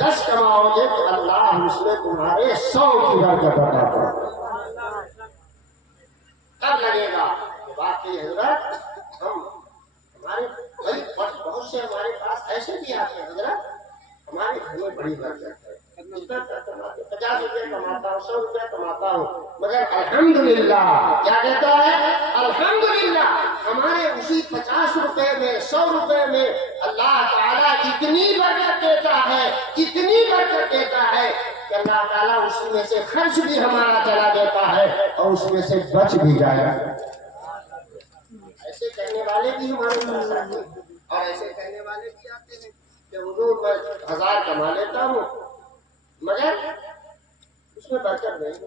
10 کماؤ گے تو اللہ اس میں تمہارے 100 کی برکت عطا کرے گا۔ کب لگے گا کہ واقعی حضرت ہمارے بہت سے ہمارے پاس ایسے بھی آتے ہیں حضرت ہمارے گھر میں بڑی برکت ہے، 50 روپے کماتا ہوں، 100 روپے کماتا ہوں، مگر الحمدللہ کیا کہتا ہے؟ الحمدللہ ہمارے اسی 50 روپے میں 100 روپے میں اللہ تعالیٰ اتنی برکت دیتا ہے، اتنی برکت دیتا ہے کہ اللہ تعالیٰ اسی میں سے خرچ بھی ہمارا چلا دیتا ہے اور اس میں سے بچ بھی جائے گا۔ ایسے کہنے والے بھی ہمارے پاس آتے ہیں اور ایسے کہنے والے بھی آتے ہیں کہ حضور میں 1000 کما لیتا ہوں مگر اس میں برکت نہیں،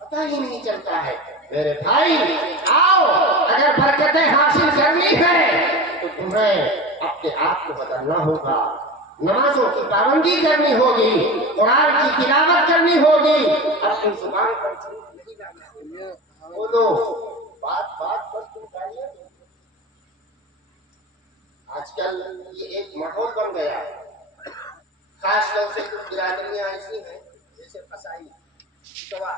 پتہ ہی نہیں چلتا ہے۔ میرے بھائی آؤ، اگر برکتیں حاصل کرنی ہے تو تمہیں اپنے آپ کو بدلنا ہوگا، نمازوں کی پابندی کرنی ہوگی، قرآن کی تلاوت کرنی ہوگی، اپنی زبان پر جھوٹ نہیں لانا۔ بولو بات پر تم کہیے۔ آج کل یہ ایک ماحول بن گیا ہے، خاص طور سے کچھ برادریاں ایسی ہیں جیسے قصائی، شوا،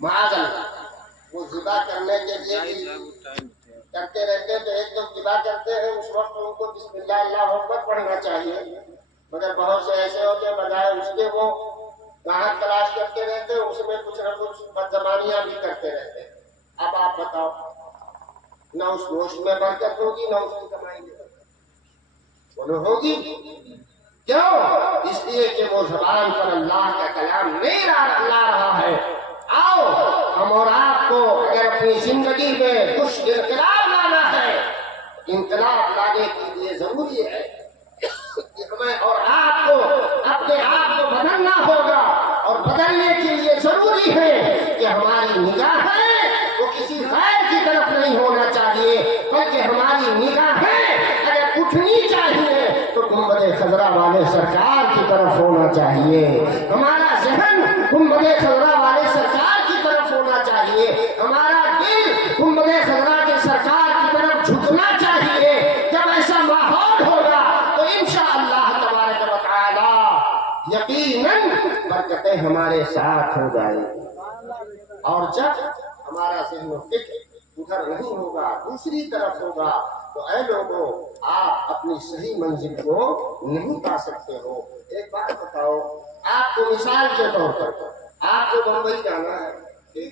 معاذ اللہ، وہ ذبح کرنے کے لیے بھی کرتے رہتے ہیں، تو ایک جو ذبح کرتے ہیں اس وقت ان کو بسم اللہ اللہ اکبر پڑھنا چاہیے، مگر بہت سے ایسے ہوتے بجائے اس کے وہ گاہک تلاش کرتے رہتے ہیں، اس میں کچھ نہ کچھ بدزبانیاں بھی کرتے رہتے ہیں۔ اب آپ بتاؤ، نہ اس گوشت میں برکت ہوگی نہ اس کی کمائی میں برکت بولو ہوگی؟ کیوں؟ اس لیے کہ وہ زبان پر اللہ کا کلام نہیں لا رہا ہے۔ آؤ ہم اور آپ کو اگر اپنی زندگی میں کچھ انقلاب لانا ہے، انقلاب لانے کے لیے ضروری ہے کہ ہمیں اور آپ کو اپنے آپ کو بدلنا ہوگا، اور بدلنے کے لیے ضروری ہے کہ ہماری نگاہیں وہ کسی غیر کی طرف نہیں ہونا چاہیے، بلکہ ہماری نگاہیں اگر اٹھنی چاہیے تو گنبد خضرا والے سرکار کی طرف ہونا چاہیے، ہمارا ذہن گنبد خضرا والے سرکار کی طرف ہونا چاہیے، ہمارا دل گنبد خضرا کے سرکار کی طرف جھکنا چاہیے۔ جب ایسا ماحول ہوگا تو انشاءاللہ تبارک و تعالی یقیناً برکتیں ہمارے ساتھ ہو جائیں گی، اور جب ہمارا ذہن و فکر ادھر نہیں ہوگا دوسری طرف ہوگا تو اے لوگوں آپ اپنی صحیح منزل کو نہیں پا سکتے ہو۔ ایک بات بتاؤ، آپ کو مثال کے طور پر آپ کو بمبئی جانا ہے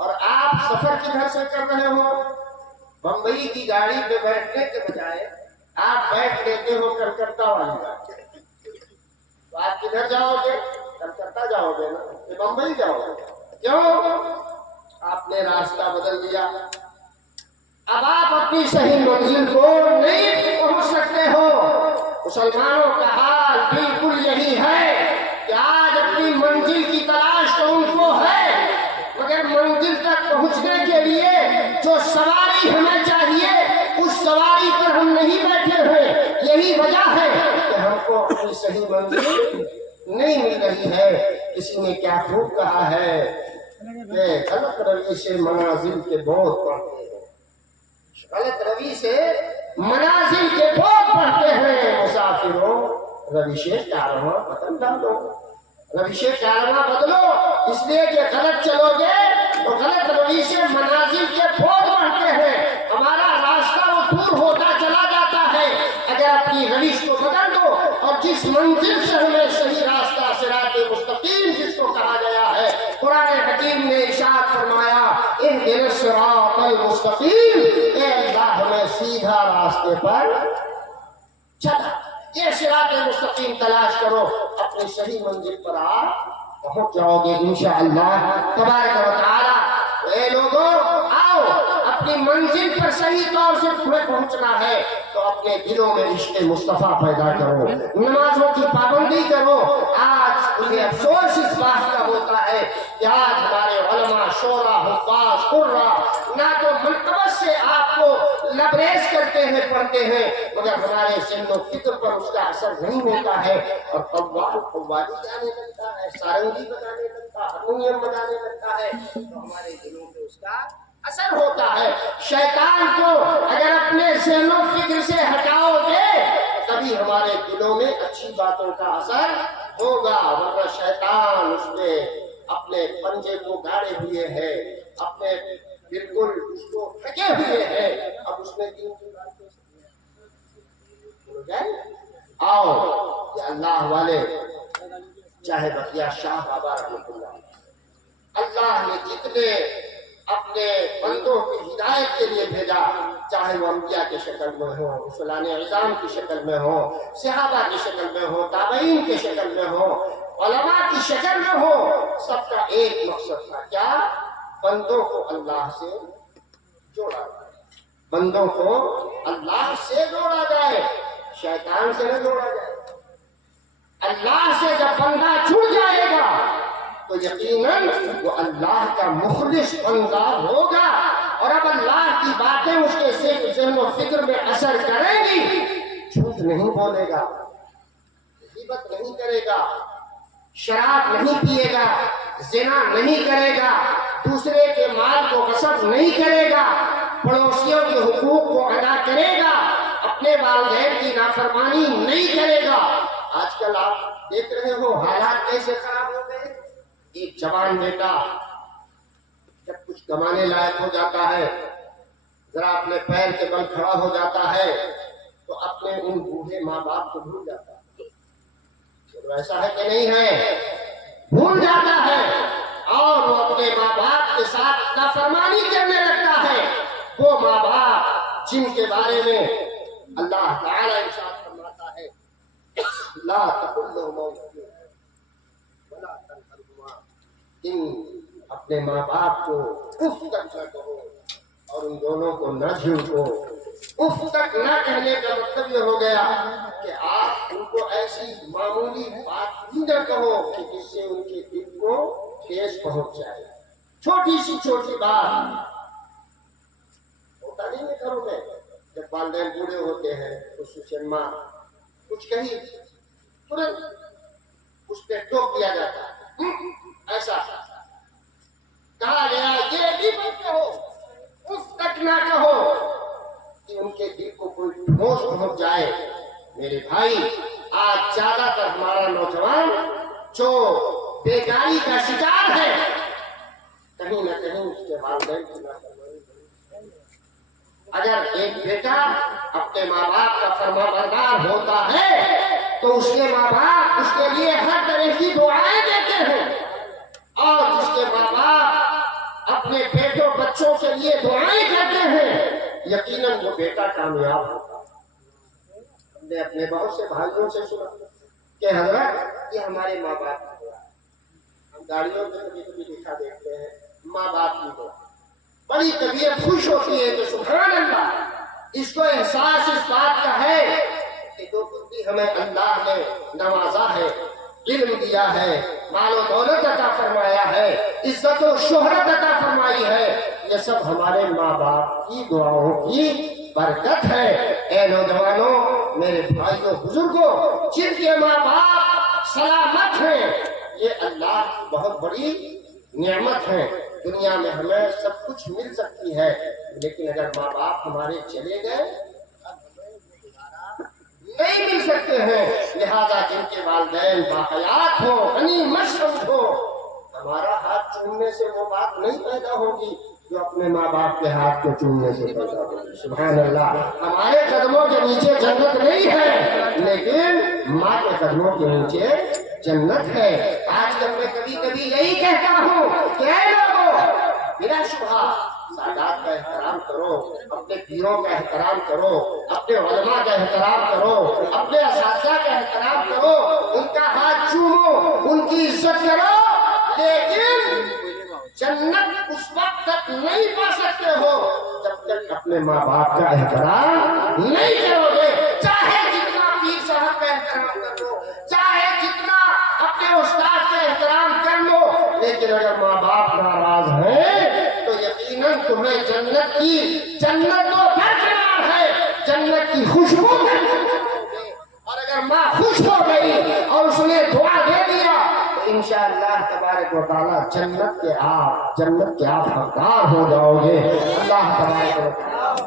اور آپ سفر کدھر سے کر رہے ہو؟ بمبئی کی گاڑی پہ بیٹھنے کے بجائے آپ بیٹھ لیتے ہو کلکتہ والی گاڑی، تو آپ کدھر جاؤ گے؟ کلکتہ جاؤ گے نا کہ بمبئی جاؤ گے؟ کیوں؟ آپ نے راستہ بدل دیا، اب آپ اپنی صحیح منزل کو نہیں پہنچ سکتے ہو۔ مسلمانوں کا حال بالکل یہی ہے کہ آج اپنی منزل کی تلاش تو ان کو ہے، مگر منزل تک پہنچنے کے لیے جو سواری ہمیں چاہیے اس سواری پر ہم نہیں بیٹھے ہیں۔ یہی وجہ ہے کہ ہم کو اپنی صحیح منزل نہیں مل رہی ہے۔ کسی نے کیا خوب کہا ہے کہ غلط روی سے منازل کے بہت پڑھتے ہیں، غلط روی سے منازل کے بہت پڑھتے ہیں مسافروں، روش کارواں بدل ڈالو، روش کارواں بدلو، اس لیے کہ غلط چلو گے تو غلط روی سے منازل کے بہت پڑھتے ہیں، ہمارا راستہ وہ دور ہوتا چلا جاتا ہے۔ اگر اپنی روش کو بدل دو اور جس منزل سے ہمیں صحیح راستہ صراط مستقیم جس کو کہا گیا ہے، قرآن حکیم نے ارشاد فرمایا اہدنا الصراط المستقیم، اے اللہ ہمیں سیدھا راستے پر چلا، یہ صراط مستقیم تلاش کرو، اپنی صحیح منزل پر آپ پہنچ جاؤ گے انشاءاللہ تبارک و تعالی۔ اے لوگوں آؤ، اپنی منزل پر صحیح طور سے تمہیں پہنچنا ہے تو اپنے دلوں میں عشق مصطفیٰ پیدا کرو، نمازوں کی پابندی کرو۔ آج مجھے افسوس اس بات کا ہوتا ہے کہ آج ہمارے علماء، شعراء، حفاظ، قراء نہ تو منقبت سے آپ کو لبریز کرتے ہیں، پڑھتے ہیں، مگر ہمارے ذہن و فکر پر اس کا اثر نہیں ہوتا ہے، اور قوالی جانے لگتا ہے، سارنگی بجانے لگتا ہے، ہارمونیم بجانے لگتا ہے، تو ہمارے دلوں میں اس کا اثر ہوتا ہے۔ شیطان کو اگر اپنے ذہن و فکر سے ہٹاؤ گے تبھی ہمارے دلوں میں اچھی باتوں کا اثر ہوگا، ورنہ شیطان اس میں اپنے پنجے کو گاڑے ہوئے ہے، اپنے بالکل اس کو ٹھکے ہوئے ہے۔ اب اس میں دین کی بات آؤ کہ اللہ والے چاہے بقیہ شاہ بابا رحمۃ اللہ نے جتنے اپنے بندوں کی ہدایت کے لیے بھیجا، چاہے وہ انبیاء کی شکل میں ہو، رسولان اعظام کی شکل میں ہو، صحابہ کی شکل میں ہو، تابعین کی شکل میں ہو، علماء کی شکل میں ہو، سب کا ایک مقصد تھا، کیا؟ بندوں کو اللہ سے جوڑا جائے، بندوں کو اللہ سے جوڑا جائے، شیطان سے نہ جوڑا جائے۔ اللہ سے جب بندہ جڑ جائے گا تو یقیناً وہ اللہ کا مخلص بندہ ہوگا، اور اب اللہ کی باتیں اس کے ذہن و فکر میں اثر کریں گی، جھوٹ نہیں بولے گا، غیبت نہیں کرے گا، شراب نہیں پیے گا، زنا نہیں کرے گا، دوسرے کے مال کو غصب نہیں کرے گا، پڑوسیوں کے حقوق کو ادا کرے گا، اپنے والدین کی نافرمانی نہیں کرے گا۔ آج کل آپ دیکھ رہے ہو حالات کیسے خراب ہو گئے۔ ایک جوان بیٹا جب کچھ کمانے لائق ہو جاتا ہے، ذرا اپنے پیر کے بل کھڑا ہو جاتا ہے تو اپنے ان بوڑھے ماں باپ کو بھول جاتا ہے۔ ایسا ہے کہ نہیں ہے؟ بھول جاتا ہے، اور وہ اپنے ماں باپ کے ساتھ نافرمانی کرنے لگتا ہے۔ وہ ماں باپ جن کے بارے میں اللہ تعالی ارشاد فرماتا ہے، لا تقل لهما اف ولا تنهرهما، تم اپنے ماں باپ کو اف تک نہ کہو اور ان دونوں کو نہ جھڑکو۔ اف تک نہ کہنے کا مطلب یہ ہو گیا کہ آپ ان کو ایسی معمولی بات ہی نہ کہو کہ جس سے ان کے دل کو ٹھیس پہنچ جائے۔ چھوٹی سی چھوٹی بات ہوتا نہیں ہے گھروں میں، جب والدین بوڑھے ہوتے ہیں خصوصاً ماں کچھ کہی ترنت اس پہ ٹوک دیا جاتا ہے، ایسا کہا گیا یہ بھی مت کہو، اس تک نہ کہو کہ ان کے دل کو کوئی ٹھوس پہنچ جائے۔ میرے بھائی، آج زیادہ تر ہمارا نوجوان جو بیکاری کا شکار ہے، کہیں نہ کہیں اس کے والدین کی نافرمانی۔ اگر ایک بیٹا اپنے ماں باپ کا فرما بردار ہوتا ہے تو اس کے ماں باپ اس کے لیے ہر طرح کی دعائیں دیتے ہیں، اور اس کے ماں باپ اپنے بیٹوں بچوں کے لیے دعائیں کرتے ہیں، یقیناً وہ بیٹا کامیاب ہوتا ہے۔ ہم نے اپنے بہت سے بھائیوں سے سنا کہ حضرت یہ ہمارے ماں باپ کی دعا، ہم گاڑیوں میں کبھی کبھی دکھا دیکھتے ہیں ماں باپ کی دعا، بڑی طبیعت خوش ہوتی ہے کہ سبحان اللہ، اس کو احساس اس بات کا ہے کہ جو کچھ بھی ہمیں اللہ نے نوازا ہے، علم دیا ہے، مال و دولت عطا فرمایا ہے، عزت و شہرت عطا فرمائی ہے، یہ سب ہمارے ماں باپ کی دعاؤں کی برکت ہے۔ اے نوجوانوں، میرے بھائیوں، بزرگوں، جن کے ماں باپ سلامت ہیں، یہ اللہ کی بہت بڑی نعمت ہے۔ دنیا میں ہمیں سب کچھ مل سکتی ہے، لیکن اگر ماں باپ ہمارے چلے گئے نہیں مل سکتے ہیں۔ لہذا جن کے والدین باحیات ہو، غنی مشرف ہو، ہمارا ہاتھ چومنے سے وہ بات نہیں پیدا ہوگی جو اپنے ماں باپ کے ہاتھ کو چومنے سے پیدا ہوگی۔ سبحان اللہ، ہمارے قدموں کے نیچے جنت نہیں ہے، لیکن ماں کے قدموں کے نیچے جنت ہے۔ آج کل میں کبھی کبھی یہی کہتا ہوں کہ اے لوگوں، بلا شبہ سادات کا احترام کرو، اپنے پیروں کا احترام کرو، اپنے علماء کا احترام کرو، اپنے اساتذہ کا احترام کرو، ان کا ہاتھ چومو، ان کی عزت کرو، لیکن جنت اس وقت تک نہیں پا سکتے ہو جب تک اپنے ماں باپ کا احترام نہیں کرو گے۔ چاہے جتنا پیر صاحب کا احترام کر لو، چاہے جتنا اپنے استاد کا احترام کر لو، لیکن اگر ماں باپ ناراض ہیں تو یقیناً تمہیں جنت تو برقرار ہے، جنت کی خوشبو اور اگر ماں خوش ہو گئی اور اس نے دعا دے دیا تو انشاءاللہ تبارک و تعالی جنت کے آپ حقدار ہو جاؤ گے۔ اللہ تبارک و تعالی